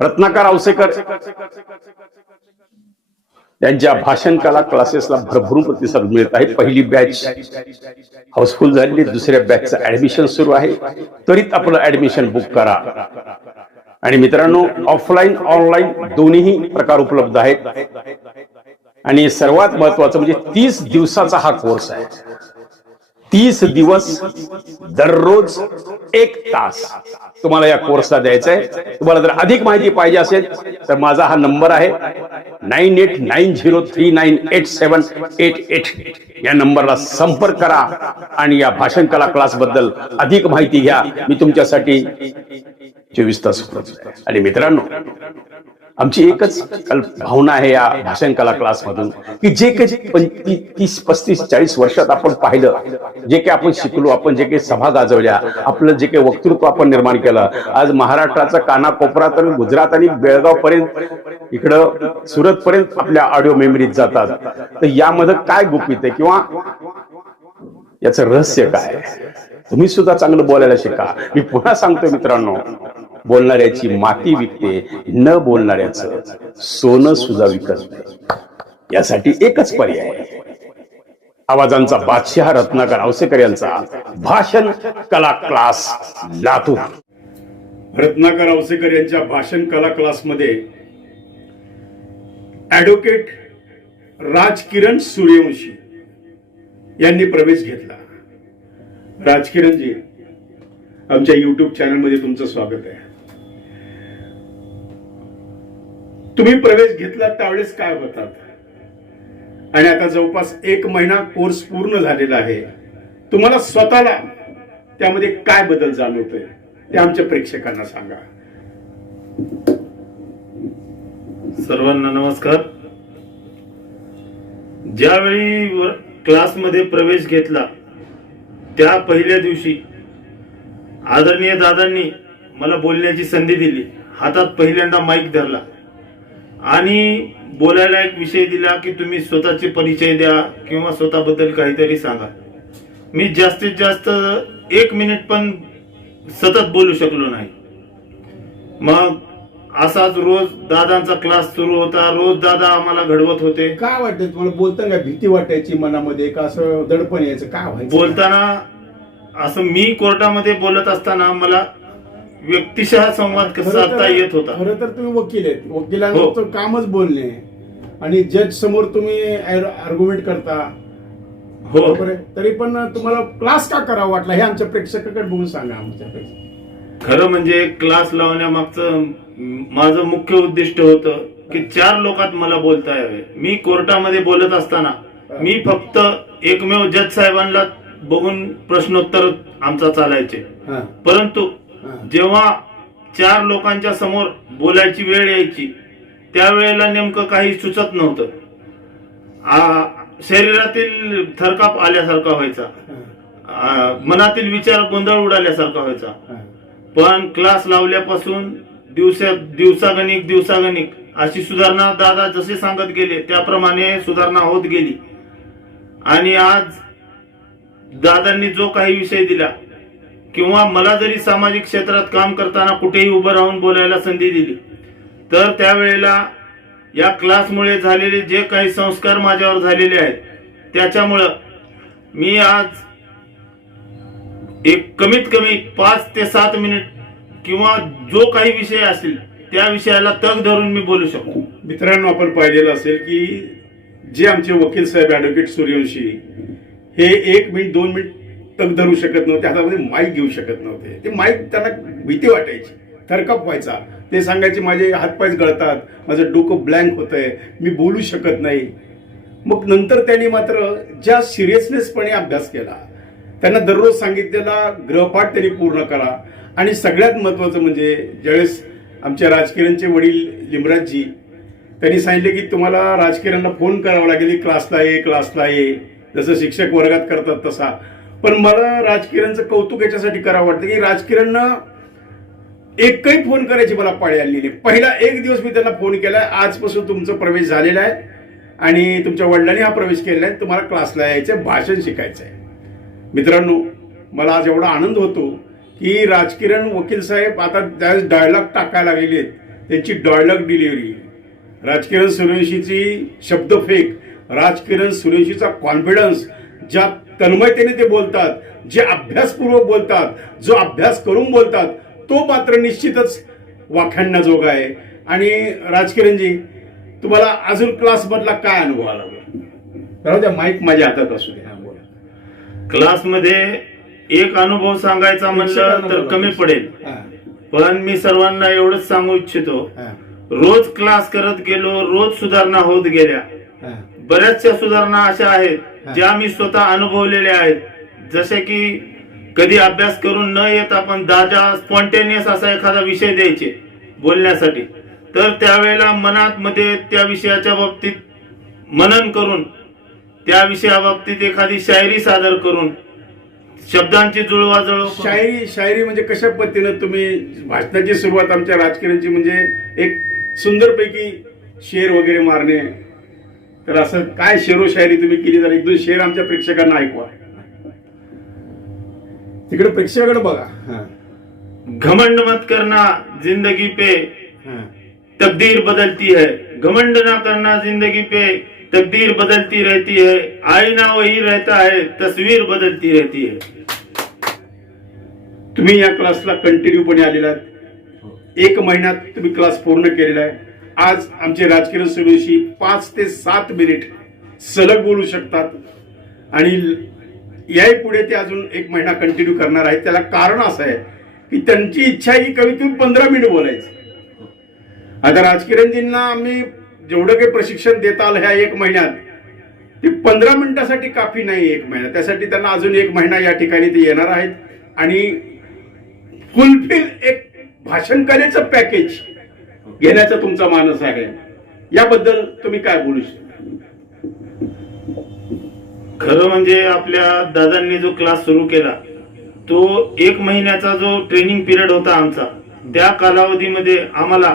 रत्नाकर औसेकर त्यांच्या भाषण कला क्लासेसला भरभरून प्रतिसाद मिळत आहे पहिली बॅच हाऊसफुल झालेली दुसऱ्या बॅचचं ऍडमिशन सुरू आहे. त्वरित आपलं ऍडमिशन बुक करा. आणि मित्रांनो ऑफलाईन ऑनलाईन दोन्ही प्रकार उपलब्ध आहेत. आणि सर्वात महत्वाचं म्हणजे तीस दिवसाचा हा कोर्स आहे. तीस दिवस दररोज एक तास तुम्हाला या कोर्सला द्यायचा आहे. तुम्हाला जर अधिक माहिती पाहिजे असेल तर माझा हा नंबर आहे nine eight nine zero three nine eight seven eight eight या नंबरला संपर्क करा आणि या भाषण कला क्लासबद्दल अधिक माहिती घ्या. मी तुमच्यासाठी चोवीस तास आणि मित्रांनो आमची एकच भावना आहे या भाषण कला क्लास मधून की जे काही पंचवीस तीस पस्तीस चाळीस वर्षात आपण पाहिलं जे काही आपण शिकलो आपण जे काही सभा गाजवल्या आपलं जे काही वक्तृत्व आपण निर्माण केलं आज महाराष्ट्राचा कानाकोपरा तर गुजरात आणि बेळगाव पर्यंत इकडं सुरत पर्यंत आपल्या ऑडिओ मेमरीत जातात. तर यामध्ये काय गुपित आहे किंवा याचं रहस्य काय तुम्ही सुद्धा चांगलं बोलायला शिका. मी पुन्हा सांगतो मित्रांनो बोलणाऱ्याची माती विकते न बोलणाऱ्याचं सोनं सुद्धा विकत यासाठी एकच पर्याय आवाजांचा बादशाह रत्नाकर आवसेकर यांचा भाषण कला क्लास लातूर. रत्नाकर आवसेकर यांच्या भाषण कला क्लासमध्ये ऍडव्होकेट राजकिरण सूर्यवंशी यांनी प्रवेश घेतला. राजकिरणजी आमच्या युट्यूब चॅनलमध्ये तुमचं स्वागत आहे. तुम्ही प्रवेश घेतला त्यावेळेस काय होतात आणि आता जवळपास एक महिना कोर्स पूर्ण झालेला आहे. तुम्हाला स्वतःला त्यामध्ये काय बदल जाणवतोय ते आमच्या प्रेक्षकांना सांगा. सर्वांना नमस्कार. ज्यावेळी क्लासमध्ये प्रवेश घेतला त्या पहिल्या दिवशी आदरणीय दादांनी मला बोलण्याची संधी दिली. हातात पहिल्यांदा माईक धरला. आणि बोलायला एक विषय दिला की तुम्ही स्वतःचे परिचय द्या किंवा स्वतःबद्दल काहीतरी सांगा. मी जास्तीत जास्त एक मिनिट पण सतत बोलू शकलो नाही. मग असाच रोज दादांचा क्लास सुरू होता. रोज दादा आम्हाला घडवत होते. काय वाटतं तुम्हाला बोलताना काय भीती वाटायची मनामध्ये? का असं दडपण यायचं? काय बोलताना असं मी कोर्टामध्ये बोलत असताना मला व्यक्तिशः संवाद कसा साधता येत होता? खरं तर तुम्ही वकील आहेत. हो. वकिलांचं कामच बोलणे. आणि जज समोर तुम्ही आर्ग्युमेंट करता. हो. बरोबर आहे? तरी पण तुम्हाला क्लास का करावा वाटला? हे आमच्या प्रेक्षकाकडे बघून सांगा आमच्याकडे खरं म्हणजे क्लास लावण्यामागचं म- माझं मुख्य उद्दिष्ट होतं की चार लोकात मला बोलता यावे. मी कोर्टामध्ये बोलत असताना मी फक्त एकमेव जज साहेबांना बघून प्रश्नोत्तर आमचा चालायचे. हा. परंतु. जेव्हा चार लोकांच्या समोर बोलायची वेळ यायची त्यावेळेला नेमकं काही सुचत नव्हतं. शरीरातील थरकाप आल्यासारखा व्हायचा. मनातील विचार गोंधळ उडाल्यासारखा व्हायचा. पण क्लास लावल्यापासून दिवसा दिवसागणिक दिवसागणिक अशी सुधारणा दादा जसे सांगत गेले त्याप्रमाणे सुधारणा होत गेली. आणि आज दादांनी जो काही विषय दिला किंवा मला जरी सामाजिक क्षेत्रात काम करताना कुठेही उभं राहून बोलायला संधी दिली तर त्यावेळेला या क्लासमुळे झालेले जे काही संस्कार माझ्यावर झालेले आहेत त्याच्यामुळं मी आज एक कमीत कमी पाच ते सात मिनिट किंवा जो काही विषय असेल त्या विषयाला तग धरून मी बोलू शकतो. मित्रांनो आपण पाहिलेलं असेल की जे आमचे वकील साहेब ॲडव्होकेट सूर्यवंशी हे एक मिनिट दोन मिनिट तग धरू शकत नव्हते हातामध्ये माईक घेऊ शकत नव्हते. ते माईक त्यांना भीती वाटायची. थरकाप व्हायचा ते सांगायचे माझे हातपायच गळतात माझं डोकं ब्लँक होतंय मी बोलू शकत नाही. मग नंतर त्यांनी मात्र ज्या सिरियसनेसपणे अभ्यास केला त्यांना दररोज सांगितलेला ग्रहपाठ त्यांनी पूर्ण करा. आणि सगळ्यात महत्वाचं म्हणजे ज्यावेळेस आमच्या राजकिरणचे वडील लिमराजजी त्यांनी सांगितले की तुम्हाला राजकिरणला फोन करावा लागेल क्लासला ये क्लासला ये. जसं शिक्षक वर्गात करतात तसा. पण मला राजकिरणचं कौतुक याच्यासाठी करावं वाटतं की राजकिरणनं एकही फोन करायची मला पाळी आलेली नाही. पहिला एक दिवस मी त्यांना फोन केला आजपासून तुमचा प्रवेश झालेला आहे आणि तुमच्या वडिलांनी हा प्रवेश केलेला आहे तुम्हाला क्लासला यायचं भाषण शिकायचं आहे मित्रांनो मला आज एवढा आनंद होतो की राजकिरण वकील साहेब आता त्यावेळेस डायलॉग टाकायला लागलेले आहेत. त्यांची डॉयलॉग डिलिव्हरी राजकिरण सूर्यवंशीची शब्दफेक राजकिरण सूर्यवंशीचा कॉन्फिडन्स ज्या तन्मयतेने ते बोलतात जे अभ्यासपूर्वक बोलतात जो अभ्यास करून बोलतात तो मात्र निश्चितच वाखाणण्याजोगा आहे. आणि राजकिरणजी तुम्हाला अजून क्लास मधला काय अनुभव आला? राहू द्या माईक माझ्या हातात असू द्या. हा, बोला. क्लासमध्ये एक अनुभव सांगायचा म्हणलं तर कमी पडेल. पण मी सर्वांना एवढंच सांगू इच्छितो रोज क्लास करत गेलो रोज सुधारणा होत गेल्या. बऱ्याचशा सुधारणा अशा आहेत ज्या मी स्वतः अनुभवलेल्या आहेत जसे की कधी अभ्यास करून न येता पण दादा स्पॉन्टेनियस असा एखादा विषय द्यायचे बोलण्यासाठी. तर त्यावेळेला मनात मध्ये त्या विषयाच्या बाबतीत मनन करून त्या विषयाबाबतीत एखादी शायरी सादर करून शब्दांची जुळवाजुळव शायरी शायरी म्हणजे कशा पद्धतीनं तुम्ही भाषणाची सुरुवात आमच्या राजकारणाची म्हणजे एक सुंदरपैकी शेर वगैरे मारणे तर असं काय शेरो शायरी तुम्ही केली तर एक दोन शेर आमच्या प्रेक्षकांना ऐकवा. तिकडे प्रेक्षकाकडे बघा. घमंड मत करना जिंदगी पे. तकदीर बदलती है. घमंड ना करना जिंदगी पे तकदीर बदलती रहती है. आईना वही रहता है तस्वीर बदलती रहती है. तुम्ही या क्लासला कंटिन्यूपणे आलेला आहात. एक महिन्यात तुम्ही क्लास पूर्ण केलेला आहे. आज आमचे राजकीय सुरूशी पाच ते सात मिनिट सलग बोलू शकतात. आणि याही पुढे ते अजून एक महिना कंटिन्यू करणार आहेत. त्याला कारण असं आहे की त्यांची इच्छा ही कमी पंधरा मिनिट बोलायची. आता राजकिरणजींना आम्ही जेवढं काही प्रशिक्षण देता आलं ह्या एक महिन्यात ते पंधरा मिनिटासाठी काफी नाही एक महिना. त्यासाठी त्यांना अजून एक महिना या ठिकाणी ते येणार आहेत. आणि फुलफिल एक भाषण कलेचं पॅकेज घेण्याचा तुमचा मानस आहे. याबद्दल तुम्ही काय बोलू शकता? खरं म्हणजे आपल्या दादांनी जो क्लास सुरू केला तो एक महिन्याचा जो ट्रेनिंग पिरियड होता आमचा त्या कालावधीमध्ये आम्हाला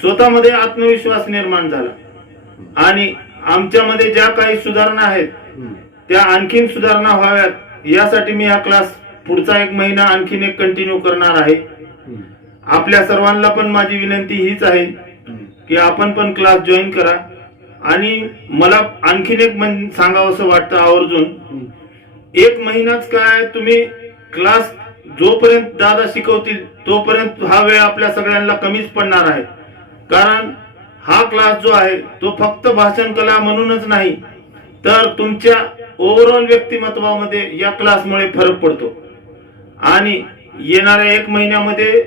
स्वतःमध्ये आत्मविश्वास निर्माण झाला. आणि आमच्यामध्ये ज्या काही सुधारणा आहेत त्या आणखीन सुधारणा व्हाव्यात यासाठी मी हा क्लास पुढचा एक महिना आणखीन एक कंटिन्यू करणार आहे. आपल्या सर्वांना पण माझी विनंती हीच आहे की आपण पण क्लास जॉईन करा. आणि मला आणखीन एक सांगावं वाटतं आवर्जून. एक महिनाच काय तुम्ही क्लास जोपर्यंत दादा शिकवतील तोपर्यंत हा वेळ आपल्या सगळ्यांना कमीच पडणार आहे. कारण हा क्लास जो आहे तो फक्त भाषण कला म्हणूनच नाही तर तुमच्या ओव्हरऑल व्यक्तिमत्वामध्ये या क्लासमुळे फरक पडतो. आणि येणाऱ्या एक महिन्यामध्ये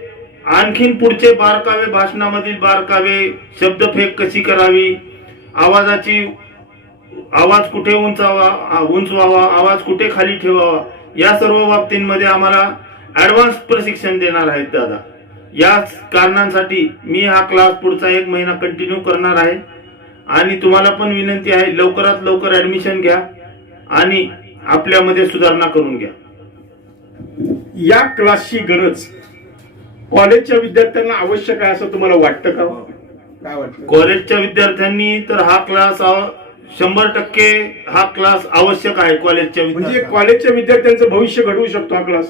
आणखीन पुढचे बारकावे भाषणामधील बारकावे शब्दफेक कशी करावी? आवाजाची आवाज कुठे उंचावा? उंचवावा? आवाज कुठे खाली ठेवावा? या सर्व बाबतींमध्ये आम्हाला ऍडव्हान्स प्रशिक्षण देणार आहेत दादा. या कारणांसाठी मी हा क्लास पुढचा एक महिना कंटिन्यू करणार आहे. आणि तुम्हाला पण विनंती आहे लवकरात लवकर ऍडमिशन घ्या आणि आपल्यामध्ये सुधारणा करून घ्या. या क्लासची गरज कॉलेजच्या विद्यार्थ्यांना आवश्यक आहे असं तुम्हाला वाटतं का? काय वाटतं? कॉलेजच्या विद्यार्थ्यांनी तर हा क्लास शंभर टक्के हा क्लास आवश्यक आहे कॉलेजच्या म्हणजे कॉलेजच्या विद्यार्थ्यांचं भविष्य घडवू शकतो हा क्लास?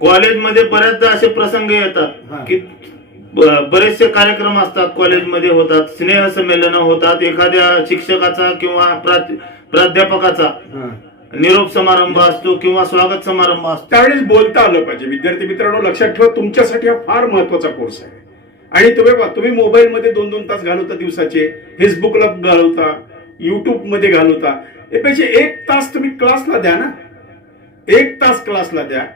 कॉलेजमध्ये बऱ्याचदा असे प्रसंग हा. येतात की बरेचसे कार्यक्रम असतात कॉलेजमध्ये होतात स्नेह संमेलन होतात एखाद्या शिक्षकाचा किंवा प्राध्य- प्राध्यापकाचा. निरोप समारंभ असतो किंवा स्वागत समारंभ असतो. त्यावेळेस बोलता आलं पाहिजे. विद्यार्थी मित्रांनो लक्षात ठेवा तुमच्यासाठी हा फार महत्त्वाचा कोर्स आहे. आणि तुम्ही बघा तुम्ही मोबाईलमध्ये दोन दोन तास घालवता दिवसाचे फेसबुकला घालवता युट्यूबमध्ये घालवता. यापेक्षा एक तास तुम्ही क्लासला द्या ना. एक तास क्लासला द्या.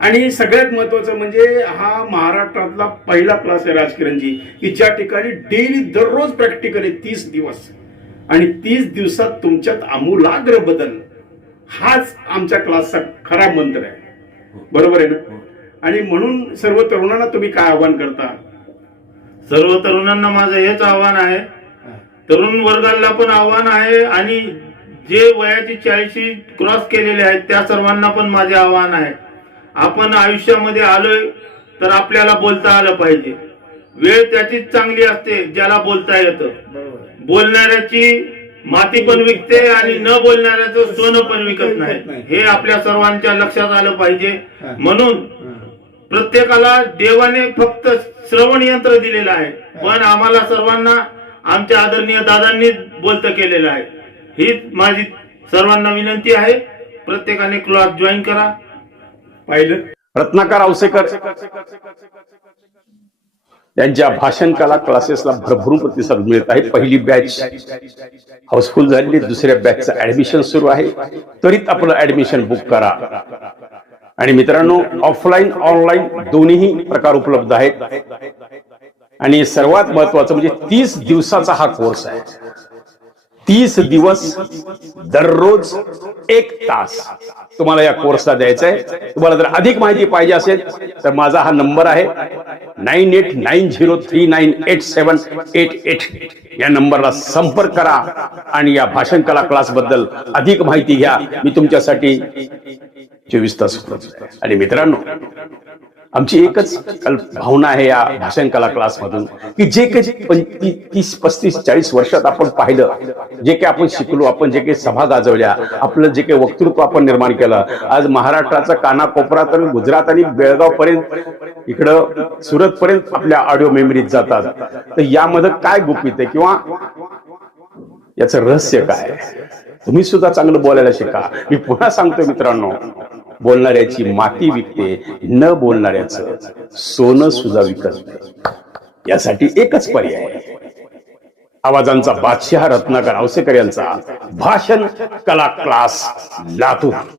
आणि सगळ्यात महत्वाचं म्हणजे हा महाराष्ट्रातला पहिला क्लास आहे राजकिरणजी की ज्या ठिकाणी डेली दररोज प्रॅक्टिकल आहे तीस दिवस. आणि तीस दिवसात तुमच्यात आमूलाग्र बदल. हाच आमच्या क्लासचा खरा मंत्र आहे. बरोबर आहे ना? आणि म्हणून सर्व तरुणांना तुम्ही काय आव्हान करता? सर्व तरुणांना माझं हेच आव्हान आहे. तरुण वर्गाला पण आव्हान आहे आणि जे वयाची चाळीशी क्रॉस केलेले आहेत त्या सर्वांना पण माझे आव्हान आहे. आपण आयुष्यामध्ये आलोय तर आपल्याला बोलता आलं पाहिजे. वेळ त्याचीच चांगली असते ज्याला बोलता येतं. बोलणाऱ्याची माती पण विकते आणि न बोलणाऱ्याचं सोनं पण विकत नाही. हे आपल्या सर्वांच्या लक्षात आलं पाहिजे. म्हणून प्रत्येकाला देवाने फक्त श्रवण यंत्र दिलेलं आहे. पण आम्हाला सर्वांना आमच्या आदरणीय दादांनी बोलत केलेलं आहे. ही माझी सर्वांना विनंती आहे. प्रत्येकाने क्लास जॉईन करा. पाहिलं. रत्नाकर औसेकर त्यांच्या भाषण कला क्लासेसला भरभरून प्रतिसाद मिळत आहे. पहिली बॅच हाऊसफुल झालेली दुसऱ्या बॅचचं ऍडमिशन सुरू आहे. त्वरित आपलं ऍडमिशन बुक करा. आणि मित्रांनो ऑफलाईन ऑनलाईन दोन्ही प्रकार उपलब्ध आहेत. आणि सर्वात महत्वाचं म्हणजे तीस दिवसाचा हा कोर्स आहे. तीस दिवस दररोज एक तास तुम्हाला या कोर्सला द्यायचा आहे तुम्हाला जर अधिक माहिती पाहिजे असेल तर माझा हा नंबर आहे nine eight nine zero three nine eight seven eight eight या नंबरला संपर्क करा आणि या भाषण कला क्लासबद्दल अधिक माहिती घ्या. मी तुमच्यासाठी चोवीस तास आणि मित्रांनो आमची एकच भावना आहे या भाषण कला क्लास मधून की जे काही पंचवीस तीस पस्तीस चाळीस वर्षात आपण पाहिलं जे काही आपण शिकलो आपण जे काही सभा गाजवल्या आपलं जे काही वक्तृत्व आपण निर्माण केलं आज महाराष्ट्राचा कानाकोपरा आणि गुजरात आणि बेळगाव पर्यंत इकडं सुरत पर्यंत आपल्या ऑडिओ मेमरीत जातात. तर यामध्ये काय गुपित आहे किंवा याचं रहस्य काय तुम्ही सुद्धा चांगलं बोलायला शिका. मी पुन्हा सांगतो मित्रांनो बोलणाऱ्याची माती विकते न बोलणाऱ्याचं सोनं सुद्धा विकत यासाठी एकच पर्याय आवाजांचा बादशाह रत्नाकर आवसेकर यांचा भाषण कला क्लास लातूर.